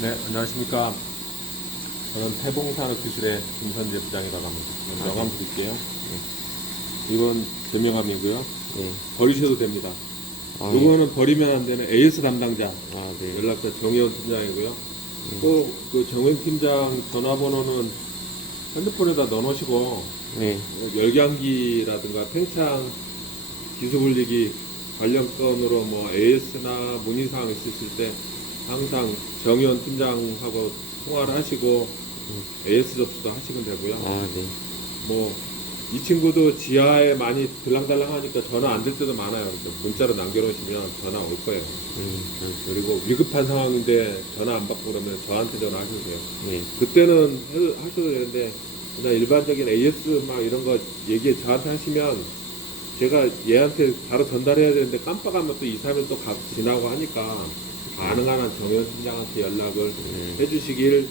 네, 안녕하십니까. 저는 태봉산업기술의 김선재 부장이라고 합니다. 명함 드릴게요. 네. 이건 개명함이고요. 네. 버리셔도 됩니다. 아, 요거는 버리면 안 되는 AS 담당자 아, 네. 연락처 정혜원 팀장이고요. 꼭 그 정혜원 팀장 전화번호는 핸드폰에다 넣어놓으시고 네. 열감기라든가 팽창 기수 분리기 관련 건으로 뭐 AS나 문의사항 있으실 때 항상 정의원 팀장하고 통화를 하시고 AS 접수도 하시면 되고요. 아, 네. 뭐 이 친구도 지하에 많이 들랑달랑 하니까 전화 안 될 때도 많아요. 그래서 문자로 남겨놓으시면 전화 올 거예요. 그리고 위급한 상황인데 전화 안 받고 그러면 저한테 전화하셔도 돼요. 네. 그때는 하셔도 되는데 그냥 일반적인 AS 막 이런 거 얘기 저한테 하시면 제가 얘한테 바로 전달해야 되는데 깜빡하면 또 2, 3일 또 지나고 하니까 가능한 한 정현 팀장한테 연락을 해주시길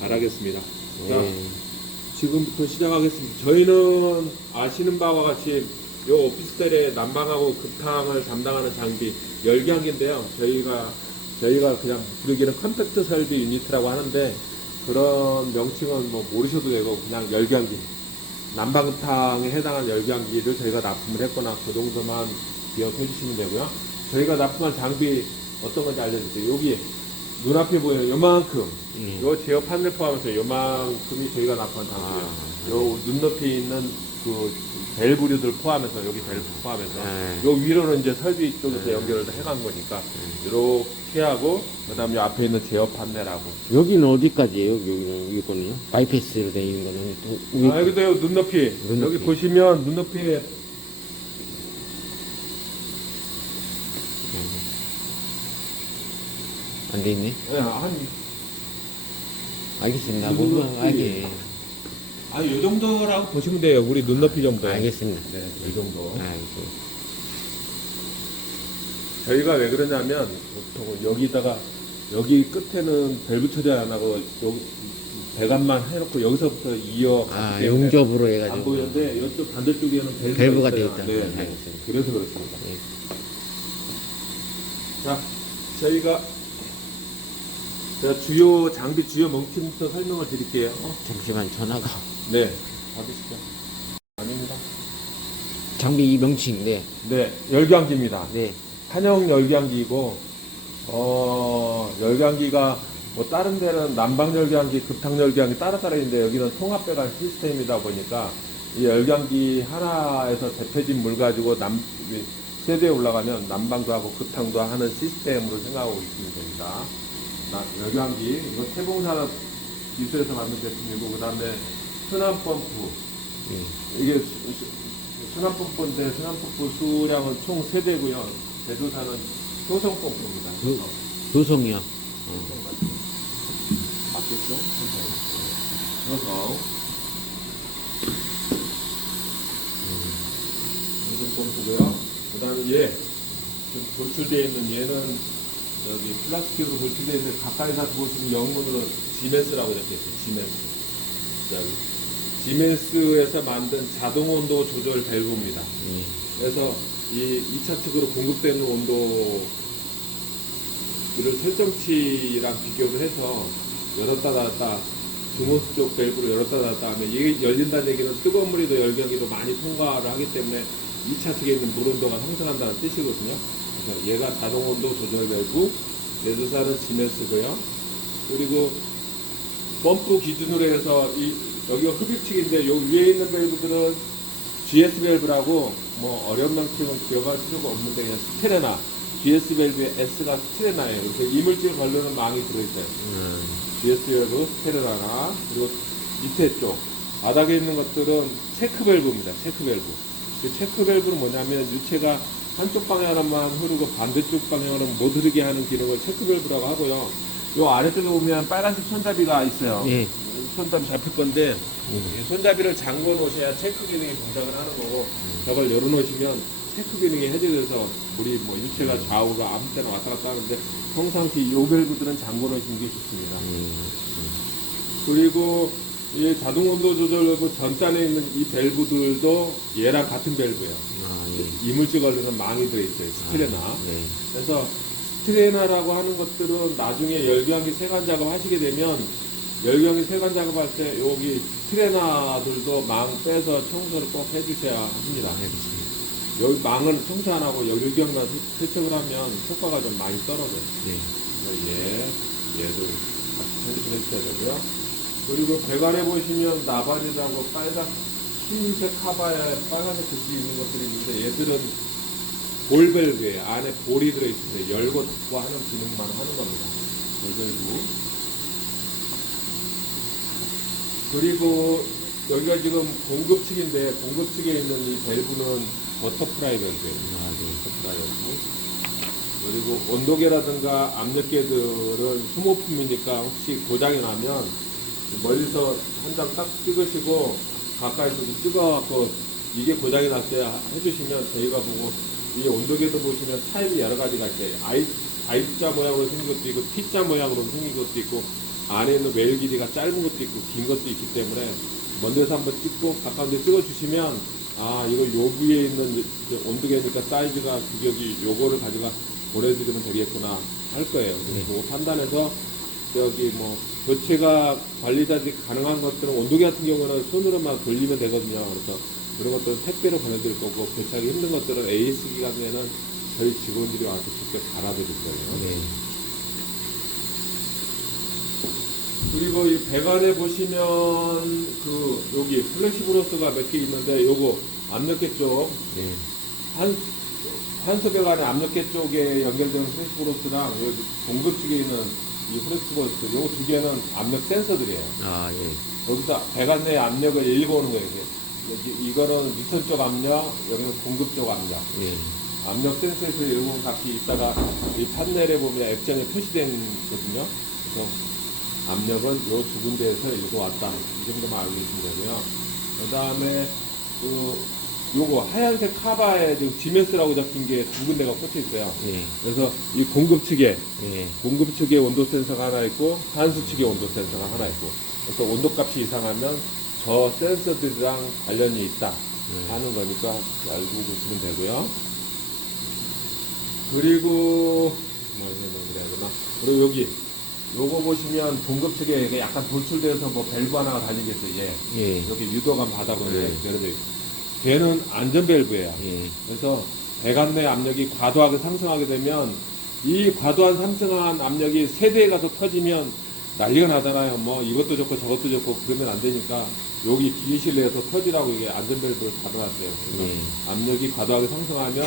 바라겠습니다. 자, 네. 지금부터 시작하겠습니다. 저희는 아시는 바와 같이 요 오피스텔의 난방하고 급탕을 담당하는 장비 열기항기인데요. 저희가 그냥 부르기는 컴팩트 설비 유니트라고 하는데 그런 명칭은 뭐 모르셔도 되고 그냥 열기항기 난방탕에 해당하는 열기항기를 저희가 납품을 했거나 그 정도만 기억해 주시면 되고요. 저희가 납품한 장비 어떤 건지 알려드릴게요. 여기 눈앞에 보이는 요만큼 요 제어 판넬 포함해서 요만큼이 저희가 납품한 장비예요. 요 눈높이 있는 그 밸브류들 포함해서 여기 밸브 포함해서 요 위로는 이제 설비 쪽에서 연결을 해간 거니까 이렇게 하고 그다음에 요 앞에 있는 제어 판넬하고 여기는 어디까지예요? 여기는 이거는요? 바이패스로 되어 있는 거는 또 위에 여기도 요 눈높이 여기 보시면 눈높이에 안 돼 있네. 한 알겠습니다. 이 뭐 정도 알게. 아니 요 정도라고 보시면 돼요. 우리 눈높이 정도. 알겠습니다. 네, 이 정도. 알겠습니다. 저희가 왜 그러냐면 보통 여기다가 여기 끝에는 밸브 처리 안 하고 여기 배관만 해놓고 여기서부터 이어 아, 용접으로 안 해가지고. 보이는데 이쪽 반대쪽에는 밸브가 있어요. 되어 있다. 네, 네. 알겠습니다. 그래서 그렇습니다. 네. 자, 저희가 제가 주요 장비 주요 명칭부터 설명을 드릴게요. 잠시만 전화가. 네, 받으시죠. 아닙니다. 장비 명칭. 네. 네, 열기항기입니다. 네. 탄형 열기항기이고 열기항기가 뭐 다른 데는 난방 열기항기, 급탕 열기항기 따로따로 있는데 여기는 통합 배관 시스템이다 보니까 이 열기항기 하나에서 대표진 물 가지고 세대에 올라가면 난방도 하고 급탕도 하는 시스템으로 생각하고 있으면 됩니다. 열기항기 이거 태봉산업 기술에서 만든 제품이고 그 다음에 순환펌프 이게 순환펌프인데 순환펌프 수량은 총 3대고요. 제조사는 효성펌프입니다. 조성이요. 맞겠죠? 효성. 효성펌프고요. 그 다음에 얘 지금 돌출되어 있는 얘는 여기 플라스틱으로 돌출되어 있는데 가까이서 보시면 영문으로 지멘스라고 적혀있어요. 지멘스. 지멘스에서 만든 자동 온도 조절 밸브입니다. 그래서 이 2차 측으로 공급되는 온도를 설정치랑 비교를 해서 열었다 닫았다 중호수 쪽 밸브로 열었다 닫았다 하면 이게 열린다는 얘기는 뜨거운 물이 더 열기로 많이 통과를 하기 때문에 2차 측에 있는 물 온도가 상승한다는 뜻이거든요. 그래서 얘가 자동 온도 조절 밸브, 제조사는 지멘스고요. 그리고 펌프 기준으로 해서 여기가 흡입측인데 요 위에 있는 밸브들은 GS 밸브라고 뭐 어려운 명칭은 기억할 필요가 없는데 그냥 스테레나 GS 밸브의 S가 스테레나예요. 그래서 이물질 관련은 망이 들어있어요. GS 밸브 스테레나나 그리고 밑에 쪽 바닥에 있는 것들은 체크 밸브입니다. 체크 밸브. 그 체크 밸브는 뭐냐면 유체가 한쪽 방향으로만 흐르고 반대쪽 방향으로 못 흐르게 하는 기능을 체크 밸브라고 하고요. 요 아래쪽에 보면 빨간색 손잡이가 있어요. 네. 손잡이 잡힐 건데 이 손잡이를 잠궈 놓으셔야 체크 기능이 동작을 하는 거고 저걸 열어 놓으시면 체크 기능이 해제돼서 물이 뭐 유체가 좌우가 아무 때나 왔다 갔다 하는데 평상시 요 밸브들은 잠궈 놓으시는 게 좋습니다. 그리고 이 자동 온도 조절 밸브 전단에 있는 이 밸브들도 얘랑 같은 밸브예요. 이물질 관련은 망이 들어있어요. 스티레나. 그래서 스트레나라고 하는 것들은 나중에 열경기 세관 작업 하시게 되면 열경기 세관 작업할 때 여기 스트레나들도 망 빼서 청소를 꼭 해주셔야 합니다. 알겠습니다. 여기 망을 청소 안 하고 열경만 세척을 하면 효과가 좀 많이 떨어져요. 네. 얘도 같이 청소를 해주셔야 되고요. 그리고 배관에 보시면 나발이라고 빨간 흰색 카바에 빨간색 글씨 있는 것들이 있는데 얘들은 볼밸브예요. 안에 볼이 들어있는데 열고 닫고 하는 기능만 하는 겁니다. 볼밸브. 그리고 여기가 지금 공급 측인데 공급 측에 있는 이 밸브는 버터프라이 밸브예요. 버터프라이 밸브. 그리고 온도계라든가 압력계들은 소모품이니까 혹시 고장이 나면 멀리서 한 장 딱 찍으시고 가까이서도 찍어갖고 이게 고장이 날 때 해주시면 저희가 보고 이 온도계도 보시면 타입이 여러 가지가 있어요. I자 모양으로 생긴 것도 있고 T자 모양으로 생긴 것도 있고 안에 있는 웨일 길이가 짧은 것도 있고 긴 것도 있기 때문에 먼 데서 한번 찍고 가까운 데 찍어주시면 아 이거 요 부위에 있는 온도계니까 사이즈가 규격이 요거를 가져가 보내드리면 되겠구나 할 거예요. 네. 그거 판단해서 저기 뭐 교체가 관리자들이 가능한 것들은 온도계 같은 경우는 손으로만 돌리면 되거든요. 그래서 그런 것들은 택배로 보내드릴 거고 교체하기 힘든 것들은 AS 기간에는 저희 직원들이 와서 직접 갈아드릴 거예요. 네. 그리고 이 배관에 보시면 그 여기 플렉시브로스가 몇 개 있는데 요거 압력계 쪽 네. 환수 배관의 압력계 쪽에 연결되는 플렉시브로스랑 여기 공급 측에 있는 이 플렉시브로스 요거 두 개는 압력 센서들이에요. 아, 예. 여기서 배관 내 압력을 읽어오는 거예요. 이거는 미터 쪽 압력, 여기는 공급 쪽 압력. 예. 압력 센서에서 읽어온 값이 있다가 이 판넬에 보면 액정에 표시된 거거든요. 그래서 압력은 요 두 군데에서 읽어왔다. 이 정도만 알고 계시면 되고요. 그 다음에 요거 하얀색 카바에 지금 GMS라고 적힌 게 두 군데가 꽂혀 있어요. 예. 그래서 이 공급 측에 예. 공급 측에 온도 센서가 하나 있고 환수 측에 온도 센서가 하나 있고 그래서 온도 값이 이상하면 저 센서들이랑 관련이 있다 하는 거니까 알고 보시면 되고요. 그리고 그리고 여기 요거 보시면 공급 측에 이게 약간 돌출돼서 뭐 밸브 하나가 달리겠어요. 예. 여기 유도감 바닥으로 네. 내려져 있고 걔는 안전 밸브예요. 예. 그래서 배관 내 압력이 과도하게 상승하게 되면 이 과도한 상승한 압력이 세대에 가서 터지면 난리가 나잖아요. 뭐 이것도 좋고 저것도 좋고 그러면 안 되니까 여기 기계실 내에서 터지라고 이게 안전 밸브를 달아놨어요. 그래서 압력이 과도하게 상승하면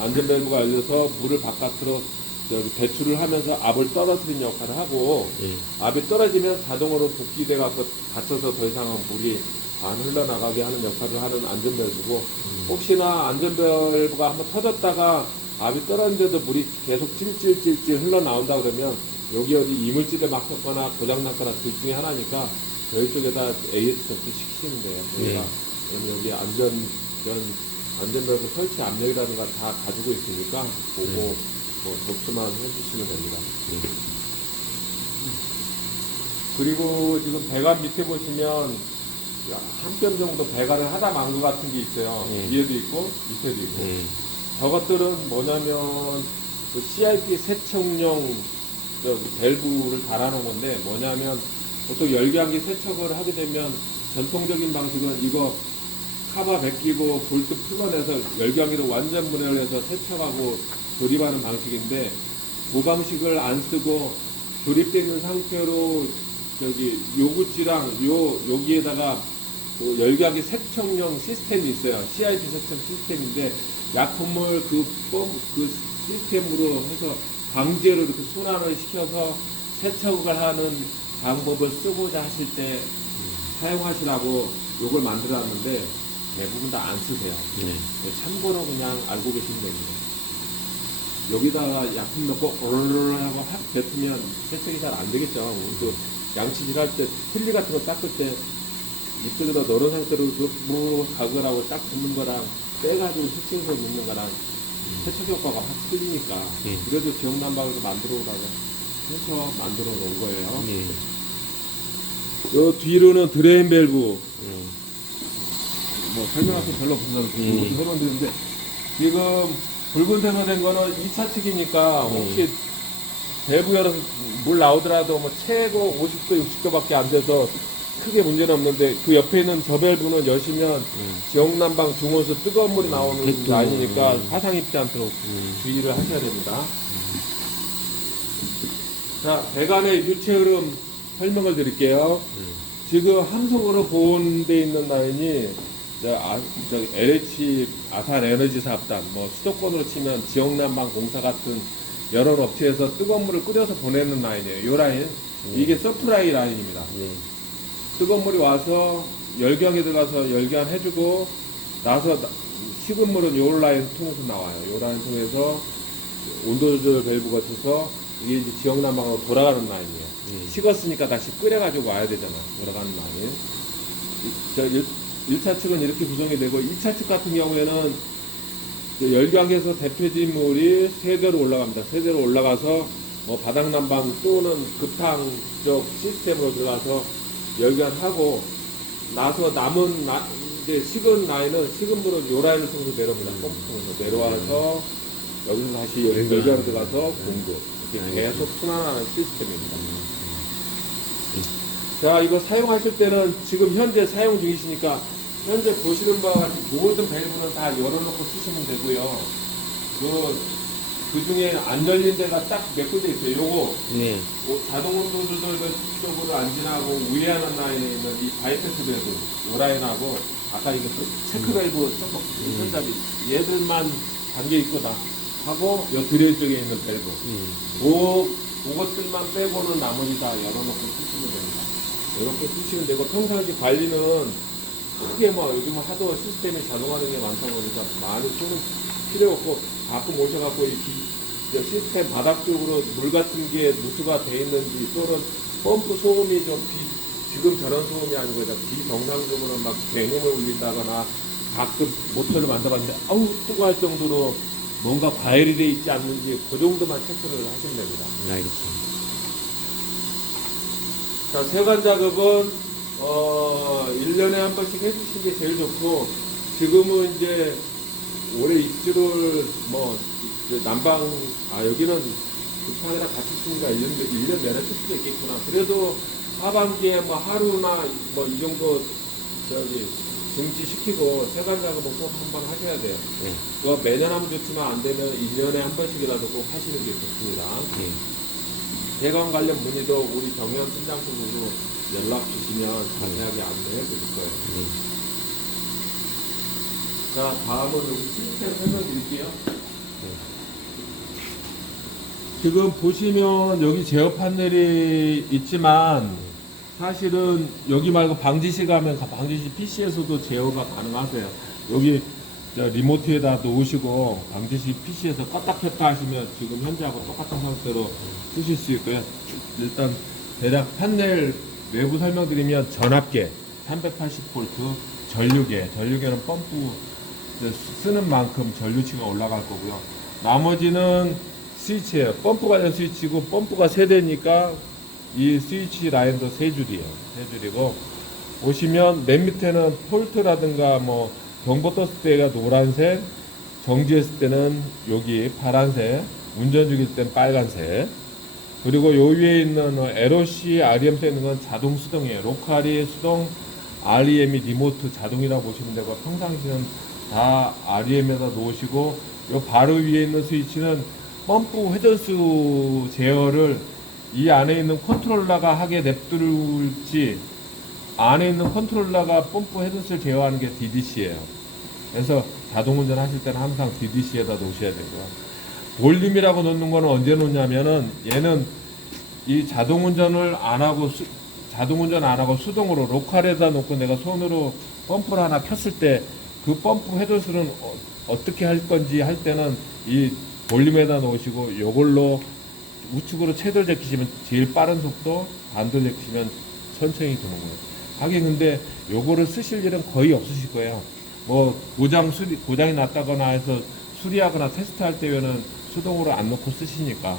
안전 밸브가 열려서 물을 바깥으로 저기 배출을 하면서 압을 떨어뜨리는 역할을 하고 예. 압이 떨어지면 자동으로 복귀돼 갖고 닫혀서 더 이상은 물이 안 흘러나가게 하는 역할을 하는 안전밸브고 혹시나 안전밸브가 한번 터졌다가 압이 떨어졌는데도 물이 계속 찔찔찔찔 흘러나온다 그러면 여기 어디 이물질에 막혔거나 고장났거나 둘 중에 하나니까 저희 쪽에다 AS 접수시키시면 돼요. 저희가 그러면 여기 안전밸브 설치 압력이라든가 다 가지고 있으니까 보고 뭐 접수만 해주시면 됩니다. 그리고 지금 배관 밑에 보시면 한 뼘 정도 배관을 하다 만 것 같은 게 있어요. 위에도 있고 밑에도 있고. 저것들은 뭐냐면 그 CIP 세척용 밸브를 달아놓은 건데 뭐냐면 보통 열기항기 세척을 하게 되면 전통적인 방식은 이거 카바 벗기고 볼트 풀어내서 열기항기로 완전 분해를 해서 세척하고 조립하는 방식인데 그 방식을 안 쓰고 조립되어 있는 상태로 저기 요구치랑 여기에다가 그 열기하기 세척용 시스템이 있어요. CIP 세척 시스템인데 약품을 그 시스템으로 해서 강제로 이렇게 순환을 시켜서 세척을 하는 방법을 쓰고자 하실 때 사용하시라고 요걸 만들어 놨는데 대부분 다 안 쓰세요. 참고로 그냥 알고 계시면 됩니다. 여기다가 약품 넣고 오르르 하고 확 뱉으면 세척이 잘 안 되겠죠. 또 양치질 할 때 틀니 같은 거 닦을 때 이쪽에다 넣은 상태로 뭐 가글하고 딱 붙는 거랑 빼가지고 세척해서 넣는 거랑 세척 효과가 확 틀리니까 그래도 지역 난방에서 만들어 오라고 해서 만들어 놓은 거예요. 요 뒤로는 드레인 밸브 뭐 설명할 거 별로 없어서 설명드리는데 지금 붉은색으로 된 거는 2차 측이니까 혹시 밸브 열어서 물 나오더라도 뭐 최고 50도, 60도밖에 안 돼서 크게 문제는 없는데 그 옆에 있는 저 밸브는 여시면 지역난방 중원에서 뜨거운 물이 나오는 100도. 라인이니까 화상 입지 않도록 주의를 하셔야 됩니다. 자, 배관의 유체 흐름 설명을 드릴게요. 지금 함성으로 보온돼 있는 라인이 LH 아산 에너지 사업단, 뭐 수도권으로 치면 지역난방 공사 같은 여러 업체에서 뜨거운 물을 끓여서 보내는 라인이에요. 이 라인, 이게 서프라이 라인입니다. 네. 뜨거운 물이 와서 열경에 들어가서 열경해주고 나서 식은 물은 요 라인 통해서 나와요. 요 라인 통해서 온도 조절 밸브가 쳐서 이게 이제 지역 난방으로 돌아가는 라인이에요. 식었으니까 다시 끓여가지고 와야 되잖아. 돌아가는 라인. 1차 측은 이렇게 구성이 되고 2차 측 같은 경우에는 열경에서 대표진 물이 세대로 올라갑니다. 세대로 올라가서 뭐 바닥 난방 또는 급탕 쪽 시스템으로 들어가서 열경하고 나서 남은 이제 식은 라인은 식은 물은 요 라인을 통해서 내려옵니다. 펌프 통해서 내려와서 여기서 다시 열경으로 들어가서 공급. 이렇게 계속 순환하는 시스템입니다. 자, 이거 사용하실 때는 지금 현재 사용 중이시니까 현재 보시는 바와 같이 모든 밸브는 다 열어놓고 쓰시면 되고요. 그 중에 안 열린 데가 딱 몇 군데 있어요. 요거 네. 자동 온도 조절 쪽으로 안 지나고 위에 하는 라인에 있는 이 바이패스 밸브 요 라인하고 아까 이게 체크 밸브 조금 손잡이 얘들만 담겨 있고 다 하고 요 드릴 쪽에 있는 밸브 그것들만 빼고는 나머지 다 열어놓고 쓰시면 됩니다. 이렇게 쓰시면 되고 평상시 관리는 크게 뭐 요즘은 하도 시스템이 자동화된 게 많다 보니까 많이 손은 필요 없고 가끔 오셔갖고 이 시스템 바닥 쪽으로 물 같은 게 누수가 돼 있는지 또는 펌프 소음이 좀 지금 저런 소음이 아니고 비정상적으로 막 갱음을 울린다거나 가끔 모터를 만들어봤는데 아우 뜨거워할 정도로 뭔가 과열이 돼 있지 않는지 그 정도만 체크를 하시면 됩니다. 알겠습니다. 자, 세관 작업은 1년에 한 번씩 해주시는 게 제일 좋고 지금은 이제 올해 입주를 난방 여기는 급하게나 같이 쓰니까 1년 내내 쓸 수도 있겠구나. 그래도 하반기에 뭐 하루나 뭐 이 정도 중지시키고 세관 작업은 꼭 한번 하셔야 돼요. 네. 그거 매년 하면 좋지만 안 되면 1년에 한 번씩이라도 꼭 하시는 게 좋습니다. 네. 세관 관련 문의도 우리 정현 팀장님으로 연락 주시면 자세하게 안내해 드릴 거예요. 네. 자, 다음은 여기 시스템 설명 드릴게요. 지금 보시면 여기 제어 판넬이 있지만 사실은 여기 말고 방지실 가면 방지실 PC에서도 제어가 가능하세요. 여기 리모트에다 놓으시고 방지실 PC에서 껐다 켰다 하시면 지금 현재하고 똑같은 상태로 쓰실 수 있고요. 일단 대략 판넬 외부 설명드리면 전압계 380V 전류계는 펌프 쓰는 만큼 전류치가 올라갈 거고요. 나머지는 스위치예요. 펌프 관련 스위치고 펌프가 세 대니까 이 스위치 라인도 세 줄이에요. 세 줄이고 보시면 맨 밑에는 폴트라든가 뭐 경보 떴을 때가 노란색, 정지했을 때는 여기 파란색, 운전 중일 땐 빨간색. 그리고 요 위에 있는 LOC, REM 써 있는 건 자동 수동이에요. 로컬이 수동, REM이 리모트 자동이라고 보시면 되고 평상시는 다 REM에다 놓으시고 요 바로 위에 있는 스위치는 펌프 회전수 제어를 이 안에 있는 컨트롤러가 하게 냅둘지 안에 있는 컨트롤러가 펌프 회전수를 제어하는 게 DDC예요. 그래서 자동 운전 하실 때는 항상 DDC에다 놓으셔야 되고요. 볼륨이라고 놓는 거는 언제 놓냐면은 얘는 이 자동 운전을 안 하고 수동으로 로컬에다 놓고 내가 손으로 펌프를 하나 켰을 때 그 펌프 회전수는 어떻게 할 건지 할 때는 이 볼륨에다 놓으시고 요걸로 우측으로 최대를 제끼시면 제일 빠른 속도, 반대로 제끼시면 천천히 도는 거예요. 하긴 근데 요거를 쓰실 일은 거의 없으실 거예요. 뭐 고장이 났다거나 해서 수리하거나 테스트할 때에는 수동으로 안 놓고 쓰시니까.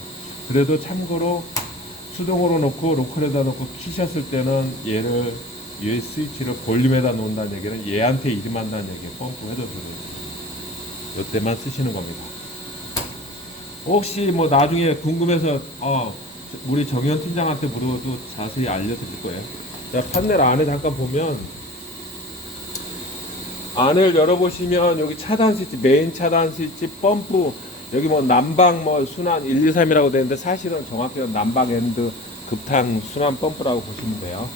그래도 참고로 수동으로 놓고 로컬에다 놓고 키셨을 때는 얘를 얘 스위치를 볼륨에다 놓는다는 얘기는 얘한테 이름한다는 얘기예요. 펌프 회전수를. 이때만 쓰시는 겁니다. 혹시 뭐 나중에 궁금해서 우리 정현 팀장한테 물어도 자세히 알려드릴 거예요. 자, 판넬 안에 잠깐 보면 안을 열어보시면 여기 차단 스위치, 메인 차단 스위치, 펌프, 여기 뭐 난방 뭐 순환 1, 2, 3이라고 되는데 사실은 정확히는 난방 엔드 급탄 순환 펌프라고 보시면 돼요.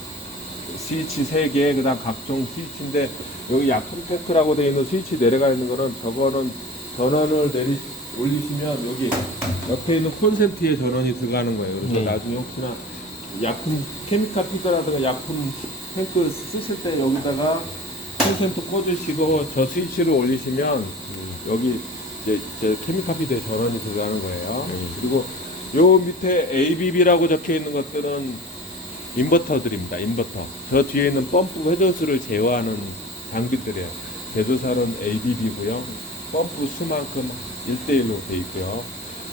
스위치 3개, 그 다음 각종 스위치인데 여기 약품 탱크라고 되어 있는 스위치 내려가 있는 거는 저거는 전원을 올리시면 여기 옆에 있는 콘센트에 전원이 들어가는 거예요. 그래서 나중에 혹시나 약품 케미칼 필터라든가 약품 탱크 쓰실 때 여기다가 콘센트 꽂으시고 저 스위치를 올리시면 여기 이제 케미칼 필터에 전원이 들어가는 거예요. 그리고 요 밑에 ABB라고 적혀 있는 것들은 인버터들입니다. 인버터. 저 뒤에 있는 펌프 회전수를 제어하는 장비들이에요. 제조사는 ABB고요. 펌프 수만큼 1대1로 돼 있고요.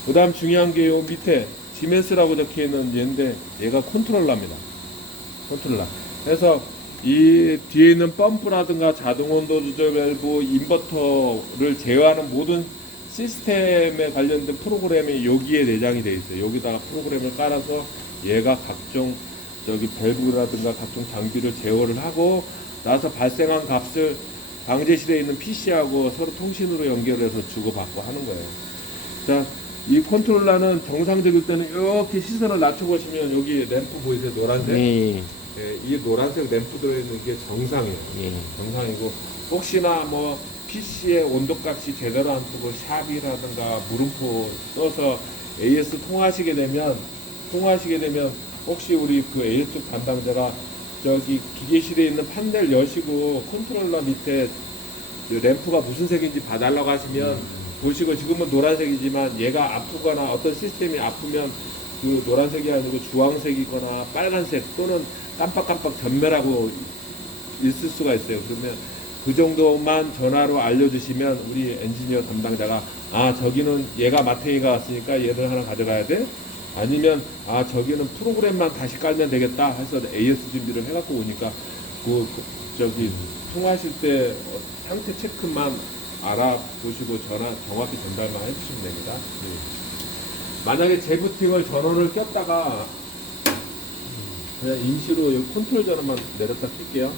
그 다음 중요한 게 요 밑에 지메스라고 적혀 있는 얘인데 얘가 컨트롤러입니다. 컨트롤러. 그래서 이 뒤에 있는 펌프라든가 자동 온도 조절 밸브, 인버터를 제어하는 모든 시스템에 관련된 프로그램이 여기에 내장이 되어 있어요. 여기다가 프로그램을 깔아서 얘가 각종 밸브라든가 각종 장비를 제어를 하고 나서 발생한 값을 방제실에 있는 PC하고 서로 통신으로 연결해서 주고받고 하는 거예요. 자, 이 컨트롤러는 정상적일 때는 이렇게 시선을 낮춰보시면 여기 램프 보이세요? 노란색? 네. 예, 이 노란색 램프 들어있는 게 정상이에요. 예. 정상이고 혹시나 뭐 PC의 온도값이 제대로 안 뜨고 샵이라든가 물음표 떠서 AS 통화하시게 되면 혹시 우리 그 AS 쪽 담당자가 저기 기계실에 있는 판넬 여시고 컨트롤러 밑에 램프가 무슨 색인지 봐달라고 하시면 보시고 지금은 노란색이지만 얘가 아프거나 어떤 시스템이 아프면 그 노란색이 아니고 주황색이거나 빨간색 또는 깜빡깜빡 전멸하고 있을 수가 있어요. 그러면 그 정도만 전화로 알려주시면 우리 엔지니어 담당자가 저기는 얘가 마태이가 왔으니까 얘를 하나 가져가야 돼? 아니면 저기는 프로그램만 다시 깔면 되겠다 해서 AS 준비를 해갖고 오니까 통화하실 때 상태 체크만 알아보시고 전화 정확히 전달만 해주시면 됩니다. 만약에 재부팅을 전원을 꼈다가 그냥 임시로 여기 컨트롤 전원만 내렸다 킬게요.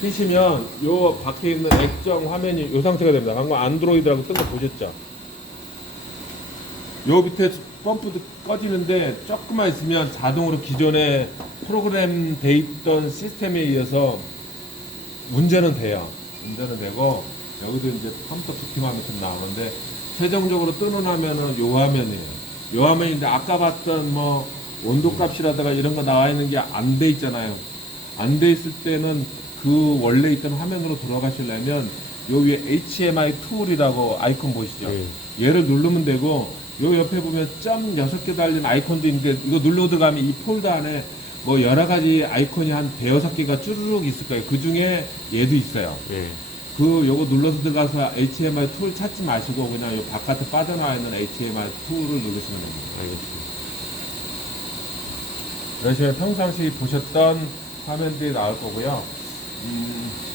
키시면 요 밖에 있는 액정 화면이 요 상태가 됩니다. 방금 안드로이드라고 뜬 거 보셨죠? 요 밑에 펌프도 꺼지는데 조금만 있으면 자동으로 기존에 프로그램 돼 있던 시스템에 의해서 문제는 돼요. 문제는 되고 여기도 이제 컴퓨터 부팅 화면이 좀 나오는데 최종적으로 뜨는 화면은 요 화면이에요. 요 화면인데 아까 봤던 뭐 온도값이라든가 이런 거 나와 있는 게 안 돼 있잖아요. 안 돼 있을 때는 그 원래 있던 화면으로 돌아가시려면 요 위에 HMI 툴이라고 아이콘 보이시죠? 얘를 누르면 되고 요 옆에 보면 점 6개 달린 아이콘도 있는데 이거 눌러 들어가면 이 폴더 안에 뭐 여러 가지 아이콘이 한 5-6개가 쭈르륵 있을 거예요. 그 중에 얘도 있어요. 요거 눌러서 들어가서 HMI 툴 찾지 마시고 그냥 요 바깥에 빠져나와 있는 HMI 툴을 누르시면 됩니다. 알겠습니다. 그러시면 평상시 보셨던 화면들이 나올 거고요.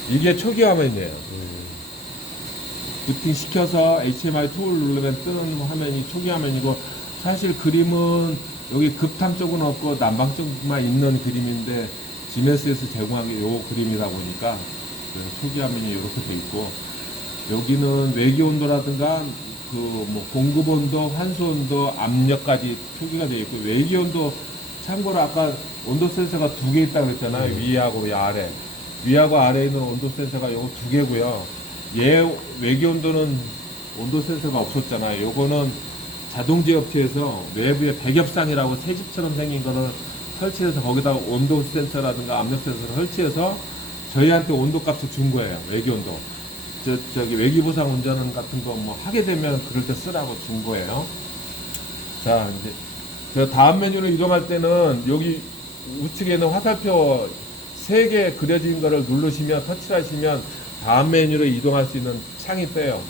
이게 초기 화면이에요. 부팅 시켜서 HMI 툴 누르면 뜨는 화면이 초기 화면이고 사실 그림은 여기 급탄 쪽은 없고 난방 쪽만 있는 그림인데 지메스에서 제공한 게 요 그림이다 보니까 초기 화면이 이렇게 돼 있고 여기는 외기 온도라든가 그 뭐 공급 온도, 환수 온도, 압력까지 표기가 되어 있고 외기 온도 참고로 아까 온도 센서가 2개 있다고 그랬잖아요. 위하고 아래. 위하고 아래에 있는 온도 센서가 요거 2개고요. 얘 외기 온도는 온도 센서가 없었잖아요. 요거는 자동제 업체에서 외부에 백엽산이라고 새집처럼 생긴 거를 설치해서 거기다가 온도 센서라든가 압력 센서를 설치해서 저희한테 온도 값을 준 거예요. 외기 온도. 저기 외기 보상 운전 같은 거 뭐 하게 되면 그럴 때 쓰라고 준 거예요. 자, 이제 저 다음 메뉴로 이동할 때는 여기 우측에 있는 화살표 3개 그려진 거를 누르시면 터치를 하시면 다음 메뉴로 이동할 수 있는 창이 떠요.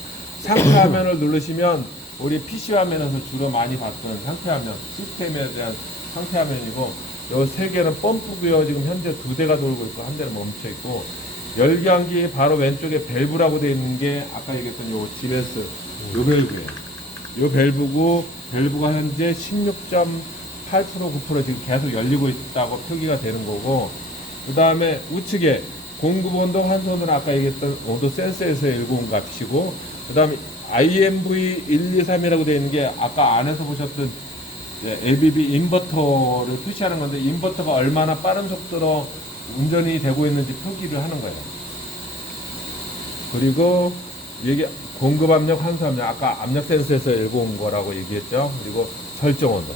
상태 화면을 누르시면 우리 PC 화면에서 주로 많이 봤던 상태 화면, 시스템에 대한 상태 화면이고 요 3개는 펌프고요. 지금 현재 2대가 돌고 있고 한 대는 멈춰 있고 열기항기 바로 왼쪽에 밸브라고 되어 있는 게 아까 얘기했던 요 지메스 요 밸브예요. 요 밸브가 현재 16.8% 9% 지금 계속 열리고 있다고 표기가 되는 거고, 그 다음에 우측에 공급 온도 환소는 아까 얘기했던 온도 센서에서 읽어온 값이고, 그 다음에 IMV 123이라고 되어 있는 게 아까 안에서 보셨던 ABB 인버터를 표시하는 건데, 인버터가 얼마나 빠른 속도로 운전이 되고 있는지 표기를 하는 거예요. 그리고 이게 공급 압력, 환수 압력, 아까 압력 센서에서 읽어온 거라고 얘기했죠. 그리고 설정 온도.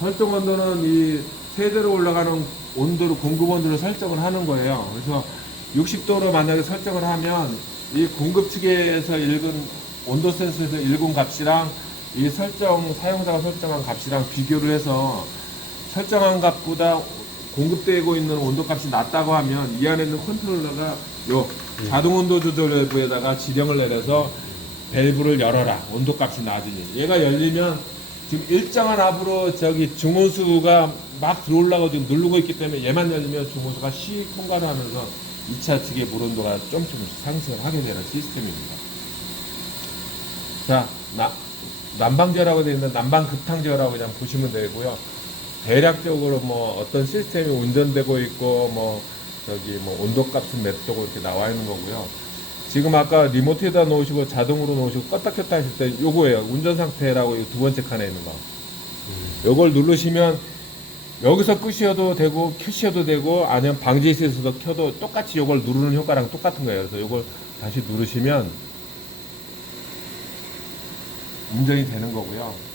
설정 온도는 이 세대로 올라가는 온도를, 공급 온도를 설정을 하는 거예요. 그래서 60도로 만약에 설정을 하면 이 공급 측에서 읽은 온도 센서에서 읽은 값이랑 이 사용자가 설정한 값이랑 비교를 해서 설정한 값보다 공급되고 있는 온도 값이 낮다고 하면 이 안에 있는 컨트롤러가 요 자동 온도 조절 밸브에다가 지령을 내려서 밸브를 열어라. 온도 값이 낮으니. 얘가 열리면 지금 일정한 압으로 저기 중온수가 막 들어올라고 지금 누르고 있기 때문에 얘만 열리면 중온수가 씩 통과를 하면서 2차 측의 물 온도가 좀 상승을 하게 되는 시스템입니다. 자, 난방제어라고 되어 있는 난방급탕제어라고 그냥 보시면 되고요. 대략적으로 뭐 어떤 시스템이 운전되고 있고 뭐 저기 뭐 온도값은 몇 도고 이렇게 나와 있는 거고요. 지금 아까 리모트에다 놓으시고 자동으로 놓으시고 껐다 켰다 하실 때 요거예요. 운전 상태라고 두 번째 칸에 있는 거. 요걸 누르시면 여기서 끄셔도 되고 켜셔도 되고 아니면 방지에서도 켜도 똑같이 요걸 누르는 효과랑 똑같은 거예요. 그래서 요걸 다시 누르시면 운전이 되는 거고요.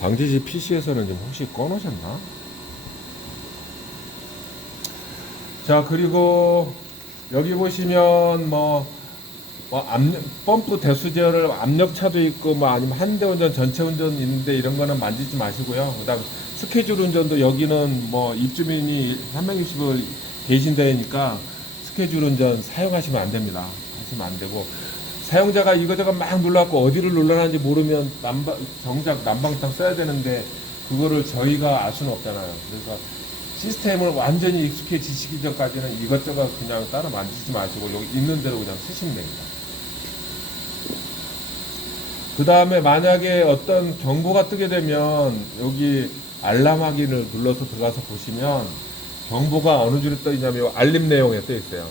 방지지 PC에서는 좀 혹시 꺼놓으셨나? 자, 그리고 여기 보시면 펌프 대수제어를 압력차도 있고 아니면 한대 운전, 전체 운전 있는데 이런 거는 만지지 마시고요. 그 다음 스케줄 운전도 여기는 입주민이 360을 계신다니까 스케줄 운전 사용하시면 안 됩니다. 하시면 안 되고, 사용자가 이거저거 막 눌러갖고 어디를 눌러놨는지 모르면 정작 난방탕 써야 되는데 그거를 저희가 알 수는 없잖아요. 그래서 시스템을 완전히 익숙해지시기 전까지는 이것저것 그냥 따로 만지지 마시고 여기 있는 대로 그냥 쓰시면 됩니다. 그 다음에 만약에 어떤 정보가 뜨게 되면 여기 알람 확인을 눌러서 들어가서 보시면 정보가 어느 줄에 떠 있냐면 알림 내용에 떠 있어요.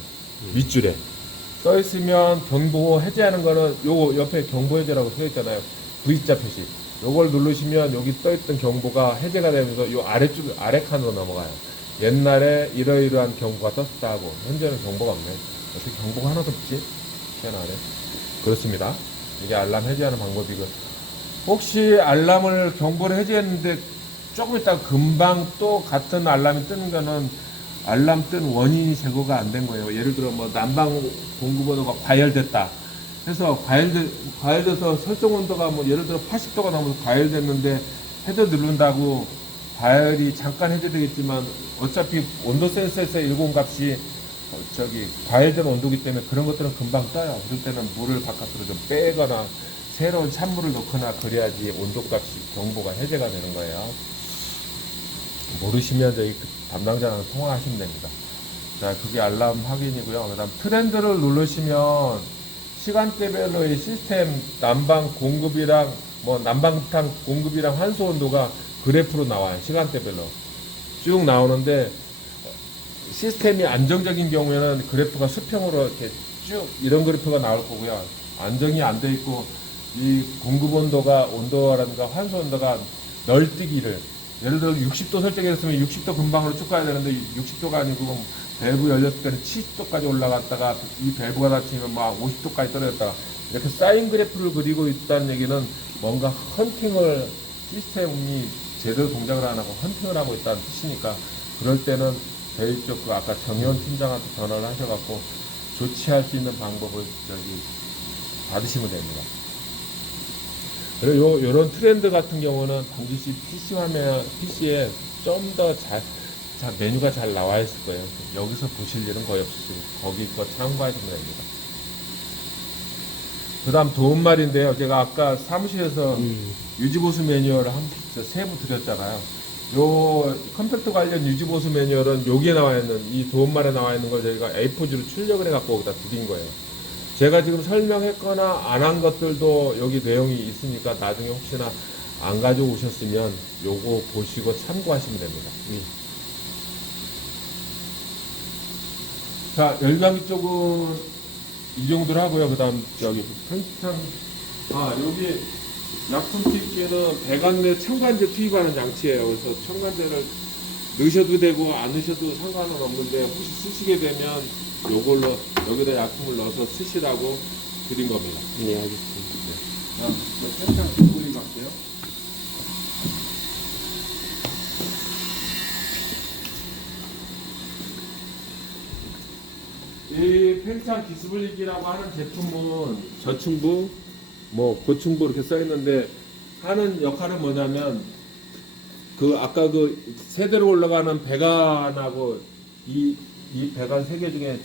윗줄에 떠 있으면 경보 해제하는 거는 요거 옆에 경보 해제라고 써 있잖아요. V자 표시. 요걸 누르시면 여기 떠 있던 경보가 해제가 되면서 요 아래쪽 아래 칸으로 넘어가요. 옛날에 이러이러한 경보가 떴다 하고 현재는 경보가 없네. 어떻게 경보가 하나도 없지? 희한하네. 그렇습니다. 이게 알람 해제하는 방법이고, 혹시 알람을 경보를 해제했는데 조금 있다가 금방 또 같은 알람이 뜨는 거는 알람 뜬 원인이 제거가 안 된 거예요. 예를 들어 난방 공급 온도가 과열됐다 해서 과열돼서 설정 온도가 예를 들어 80도가 넘어서 과열됐는데 헤드 누른다고 과열이 잠깐 해제되겠지만 어차피 온도 센서에서 읽어온 값이 과열된 온도이기 때문에 그런 것들은 금방 떠요. 그럴 때는 물을 바깥으로 좀 빼거나 새로운 찬물을 넣거나 그래야지 온도값이 경보가 해제가 되는 거예요. 모르시면 저희 담당자랑 통화하시면 됩니다. 자, 그게 알람 확인이고요. 그 다음 트렌드를 누르시면 시간대별로의 시스템 난방 공급이랑 난방탕 공급이랑 환수 온도가 그래프로 나와요. 시간대별로 쭉 나오는데, 시스템이 안정적인 경우에는 그래프가 수평으로 이렇게 쭉 이런 그래프가 나올 거고요. 안정이 안 돼 있고 이 공급 온도라든가 환수 온도가 널뛰기를, 예를 들어 60도 설정했으면 60도 근방으로 쭉 가야 되는데 60도가 아니고 밸브 열렸을 때는 70도까지 올라갔다가 이 밸브가 닫히면 50도까지 떨어졌다가 이렇게 사인 그래프를 그리고 있다는 얘기는 뭔가 헌팅을, 시스템이 제대로 동작을 안 하고 헌팅을 하고 있다는 뜻이니까, 그럴 때는 저희 쪽 아까 정현 팀장한테 전화를 하셔갖고 조치할 수 있는 방법을 받으시면 됩니다. 그리고 요런 트렌드 같은 경우는 반드시 PC에 좀 더 메뉴가 잘 나와 있을 거예요. 여기서 보실 일은 거의 없으시고 거기 거 참고하시면 됩니다. 그 다음 도움말인데요. 제가 아까 사무실에서 유지보수 매뉴얼을 세부 드렸잖아요. 요 컴팩터 관련 유지 보수 매뉴얼은 여기에 나와 있는 이 도움말에 나와 있는 걸 저희가 A4지로 출력을 해갖고 거기다 드린 거예요. 제가 지금 설명했거나 안 한 것들도 여기 내용이 있으니까 나중에 혹시나 안 가지고 오셨으면 요거 보시고 참고하시면 됩니다. 자, 열감기 쪽은 이 정도로 하고요. 그 다음 여기 팽창, 여기 약품 투입기는 배관 내 첨가제 투입하는 장치예요. 그래서 첨가제를 넣으셔도 되고 안 넣으셔도 상관은 없는데 혹시 쓰시게 되면 요걸로 여기다 약품을 넣어서 쓰시라고 드린 겁니다. 네, 알겠습니다. 자, 팽창 기술이 갈게요. 이 팽창 기습을리기라고 하는 제품은 저층부, 뭐 고층부 이렇게 써 있는데 하는 역할은 뭐냐면 그 아까 그 세대로 올라가는 배관하고 이 배관 세 개 중에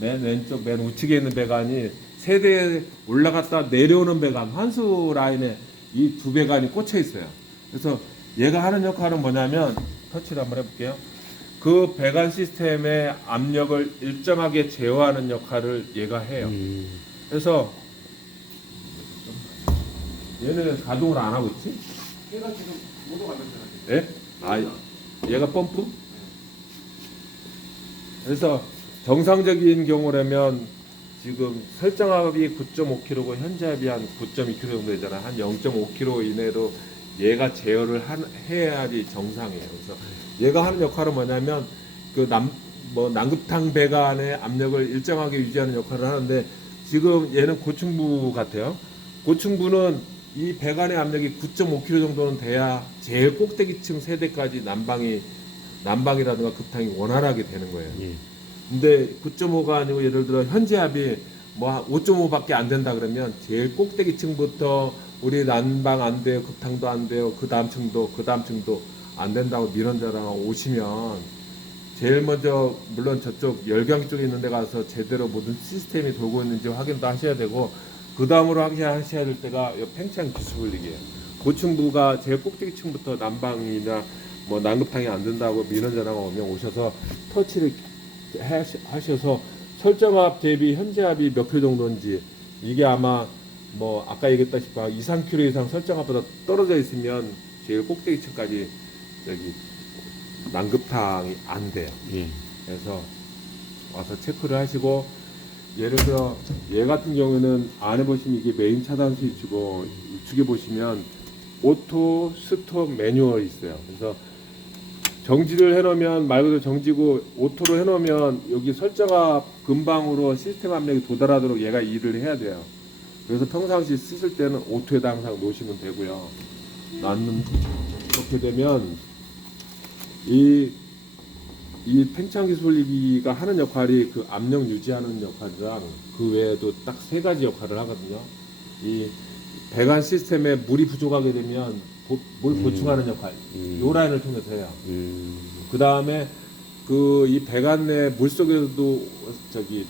맨 왼쪽 맨 우측에 있는 배관이 세대에 올라갔다 내려오는 배관 환수 라인에 이 두 배관이 꽂혀 있어요. 그래서 얘가 하는 역할은 뭐냐면 터치를 한번 해볼게요. 그 배관 시스템의 압력을 일정하게 제어하는 역할을 얘가 해요. 그래서 얘는 가동을 안 하고 있지? 얘가 지금 모두가 안 됐잖아요. 예? 얘가 펌프? 그래서 정상적인 경우라면 지금 설정압이 9.5kg고 현재 압이 한 9.2kg 정도 되잖아. 한 0.5kg 이내로 얘가 제어를 해야지 정상이에요. 그래서 얘가 하는 역할은 뭐냐면 그 난급탕 배관의 압력을 일정하게 유지하는 역할을 하는데 지금 얘는 고층부 같아요. 고층부는 이 배관의 압력이 9.5kg 정도는 돼야 제일 꼭대기층 세대까지 난방이라든가 급탕이 원활하게 되는 거예요. 예. 근데 9.5가 아니고 예를 들어 현재 압이 뭐 5.5밖에 안 된다 그러면 제일 꼭대기층부터 우리 난방 안 돼요, 급탕도 안 돼요, 그 다음 층도 안 된다고 민원자랑 오시면 제일 먼저 물론 저쪽 열강 쪽에 있는 데 가서 제대로 모든 시스템이 돌고 있는지 확인도 하셔야 되고 그 다음으로 하셔야 될 때가 팽창 기수분리기예요. 고층부가 제일 꼭대기층부터 난방이나 뭐 난급탕이 안 된다고 민원자랑 오셔서 터치를 하셔서 설정압 대비 현재 압이 몇 킬로 정도인지 이게 아마 뭐 아까 얘기했다시피 2-3kg 이상 설정압보다 떨어져 있으면 제일 꼭대기층까지 여기 난급탕이 안 돼요. 예. 그래서 와서 체크를 하시고 예를 들어 얘 같은 경우는 안에 보시면 이게 메인 차단 스위치고 우측에 보시면 오토 스톱 매뉴얼이 있어요. 그래서 정지를 해놓으면 말 그대로 정지고 오토로 해놓으면 여기 설정압 근방으로 시스템 압력이 도달하도록 얘가 일을 해야 돼요. 그래서 평상시 쓰실 때는 오토에다 항상 놓으시면 되고요. 놔는 그렇게 되면 이 팽창 기술기가 하는 역할이 그 압력 유지하는 역할이랑 그 외에도 딱 세 가지 역할을 하거든요. 이 배관 시스템에 물이 부족하게 되면 물 보충하는 역할, 요 라인을 통해서 해요. 그 다음에 그 이 배관 내 물 속에서도 저기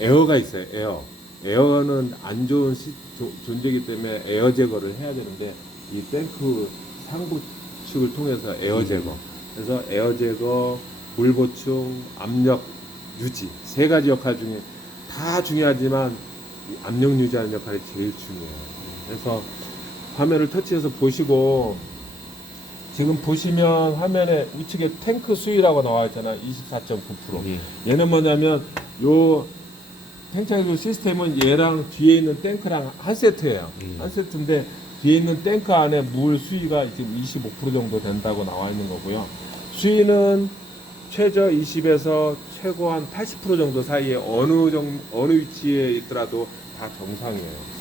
에어가 있어요. 에어는 안 좋은 존재이기 때문에 에어 제거를 해야 되는데 이 탱크 상부 측을 통해서 에어 제거. 그래서 에어 제거, 물 보충, 압력 유지 세 가지 역할 중에 다 중요하지만 이 압력 유지하는 역할이 제일 중요해요. 그래서 화면을 터치해서 보시고 지금 보시면 화면에 우측에 탱크 수위라고 나와 있잖아. 24.9%. 얘는 뭐냐면 요 팽창기술 시스템은 얘랑 뒤에 있는 탱크랑 한 세트예요. 한 세트인데 뒤에 있는 탱크 안에 물 수위가 지금 25% 정도 된다고 나와 있는 거고요. 수위는 최저 20에서 최고 한 80% 정도 사이에 어느 위치에 있더라도 다 정상이에요.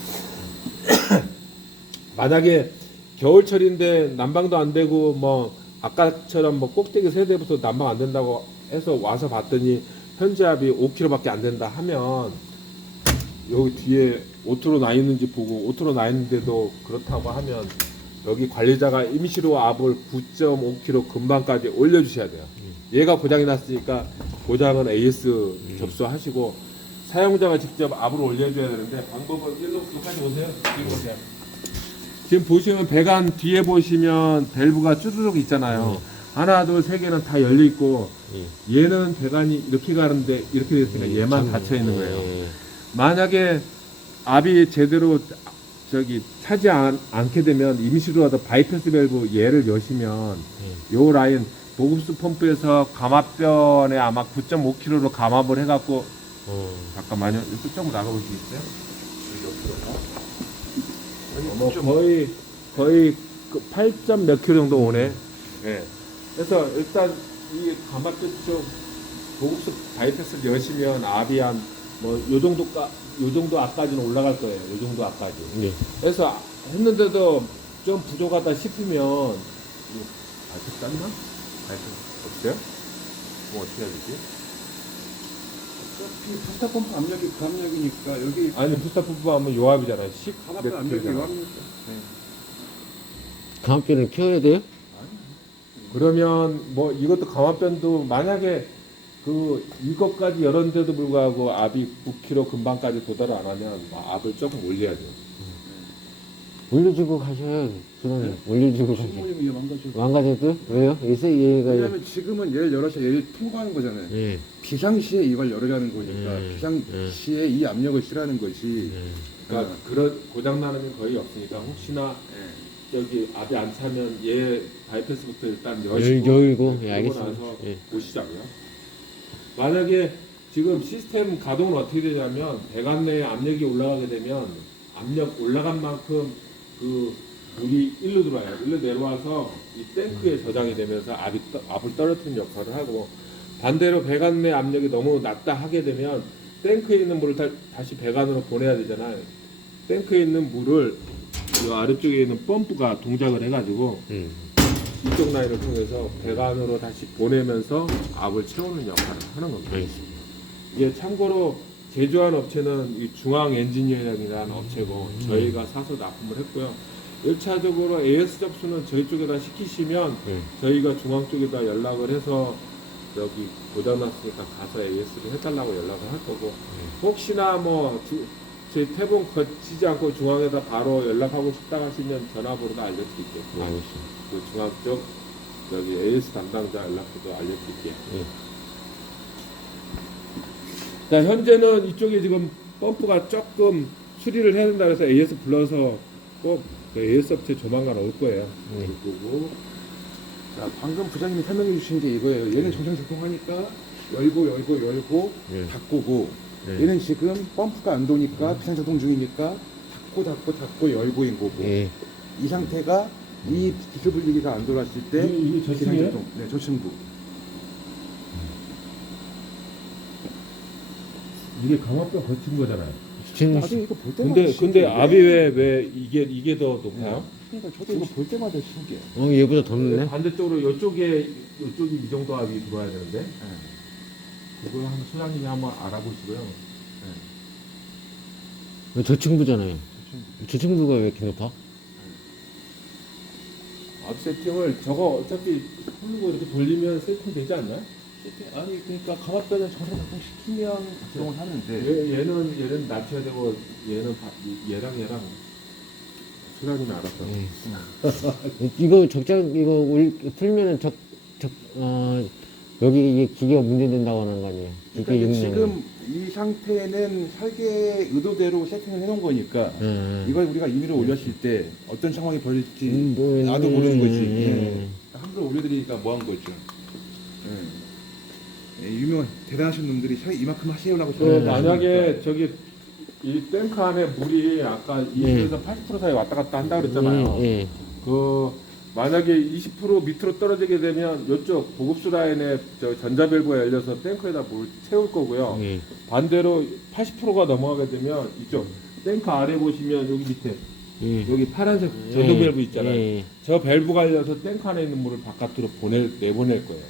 만약에 겨울철인데 난방도 안 되고 뭐 아까처럼 뭐 꼭대기 세대부터 난방 안 된다고 해서 와서 봤더니 현재 압이 5kg밖에 안 된다 하면 여기 뒤에 오토로 나 있는지 보고 오토로 나 있는데도 그렇다고 하면 여기 관리자가 임시로 압을 9.5kg 근방까지 올려주셔야 돼요. 얘가 고장이 났으니까 고장은 AS 접수하시고 사용자가 직접 압을 올려줘야 되는데 방법은 일로 여기까지 오세요. 여기 오세요. 지금 보시면 배관 뒤에 보시면 밸브가 쭈르륵 있잖아요. 하나, 둘, 세 개는 다 열려 있고 얘는 배관이 이렇게 가는데 이렇게 됐으니까 얘만 닫혀 있는 거예요. 만약에 압이 제대로 저기 차지 않게 되면 임시로라도 바이패스 밸브 얘를 여시면 요 라인 보급수 펌프에서 감압변에 아마 9.5kg로 감압을 해갖고 잠깐만요. 이쪽 좀 나가보시겠어요? 거의 그 8점 몇 킬로 정도 오네. 네. 그래서 일단 이 감압변 쪽 보급수 바이패스를 여시면 압이 한 뭐 요 정도 앞까지는 올라갈 거예요. 요 정도 앞까지. 네. 그래서 했는데도 좀 부족하다 싶으면 이거 바이패스 땄나? 바이패스 없어요? 그럼 어떻게 해야 되지? 어차피 부스터 펌프 압력이 그 압력이니까 여기 아니 부스터 펌프 하면 요압이잖아요. 10 감압변 몇 압력이 킬로잖아. 요압이니까. 감압변을 켜야 돼요? 그러면 뭐 이것도 감압변도 만약에 그 이것까지 열었는데도 불구하고 압이 9kg 금방까지 도달을 안 하면 압을 조금 올려야 돼요. 올려주고 가셔요. 그러면 올려주고 가셔요. 신문이 위험한 거죠. 망가져도 왜요? 얘가 왜냐면 지금은 얘를 열어서 얘를 통과하는 거잖아요. 예. 비상시에 이걸 열으라는 거니까 예. 비상시에 이 압력을 실하는 거지. 그러니까 그런 고장 나는 건 거의 없으니까 혹시나 여기 압이 안 차면 얘 바이패스부터 일단 여시고 열고 예, 그러고 알겠습니다. 나서 예. 보시자고요. 만약에 지금 시스템 가동은 어떻게 되냐면 배관 내에 압력이 올라가게 되면 압력 올라간 만큼 그 물이 일로 들어와요. 일로 내려와서 이 탱크에 저장이 되면서 압을 떨어뜨리는 역할을 하고 반대로 배관 내 압력이 너무 낮다 하게 되면 탱크에 있는 물을 다시 배관으로 보내야 되잖아요. 탱크에 있는 물을 이 아래쪽에 있는 펌프가 동작을 해가지고 이쪽 라인을 통해서 배관으로 다시 보내면서 압을 채우는 역할을 하는 겁니다. 알겠습니다. 이게 참고로 제조한 업체는 이 중앙 엔지니어링이라는 업체고 저희가 사서 납품을 했고요. 1차적으로 AS 접수는 저희 쪽에다 시키시면 저희가 중앙 쪽에다 연락을 해서 여기 고장났으니까 가서 AS를 해달라고 연락을 할 거고 혹시나 뭐 제 태봉 거치지 않고 중앙에다 바로 연락하고 싶다 하시면 전화번호도 알려드릴게요. 알겠습니다. 그 중앙 쪽 여기 AS 담당자 연락처도 알려드릴게요. 자, 현재는 이쪽에 지금 펌프가 조금 수리를 해야 된다 그래서 AS 불러서 꼭 그 AS 업체 조만간 올 거예요. 그리고 자, 방금 부장님이 설명해 주신 게 이거예요. 얘는 정상 작동하니까 열고 닫고고 얘는 지금 펌프가 안 도니까 비상 작동 중이니까 닫고 열고인 거고 이 상태가 이 기술 분리기가 안 돌았을 때 이게 비상 저층이에요? 작동. 네, 저층부. 이게 강압뼈 거친 거잖아요. 나도 이거 볼 때마다 근데 신기해. 압이 왜 이게 더 높아요? 그러니까 저도 이거 볼 때마다 신기해. 얘보다 더 높네. 반대쪽으로 이쪽이 이 정도 압이 들어와야 되는데 그거 한번 소장님이 한번 알아보시고요. 저층부잖아요. 저층부가 왜 이렇게 높아? 압 세팅을 저거 어차피 풀고 이렇게 돌리면 세팅 되지 않나요? 아니 그러니까 감압변을 정상 작동 시키면 작동을 하는데 얘는 낮춰야 되고 얘랑 소장님이 알아서. 이거 풀면은 여기 이게 기계가 문제된다고 하는 거 아니에요? 그러니까 이게 지금 이 상태는 설계 의도대로 세팅을 해놓은 거니까 이걸 우리가 임의로 올렸을 때 어떤 상황이 벌어질지 나도 모르는 거지. 함부로 올려드리니까 뭐 한 거죠. 유명한 대단하신 놈들이 이만큼 하시려고 만약에 저기 이 탱크 안에 물이 아까 20에서 80% 사이 왔다 갔다 한다 그랬잖아요. 그 만약에 20% 밑으로 떨어지게 되면 이쪽 보급수 라인에 저 전자밸브가 열려서 탱크에다 물 채울 거고요. 반대로 80%가 넘어가게 되면 이쪽 탱크 아래 보시면 여기 밑에 여기 파란색 전동 밸브 있잖아요. 저 밸브가 열려서 탱크 안에 있는 물을 바깥으로 내보낼 거예요.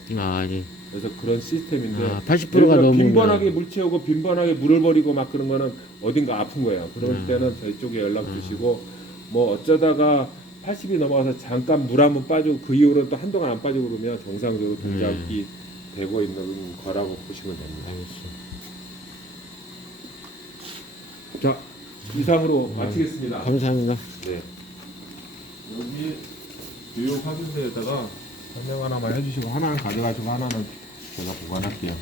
그래서 그런 시스템인데 80%가 넘으면 빈번하게 물 채우고 빈번하게 물을 버리고 막 그런 거는 어딘가 아픈 거예요. 그럴 때는 저희 쪽에 연락 주시고 뭐 어쩌다가 80이 넘어가서 잠깐 물 한번 빠지고 그 이후로 또 한동안 안 빠지고 그러면 정상적으로 동작이 되고 있는 거라고 보시면 됩니다. 자, 이상으로 마치겠습니다. 감사합니다. 네. 여기 교육 확인서에다가 설명 하나만 해주시고 하나는 가져가시고 하나는 제가 보관할게요.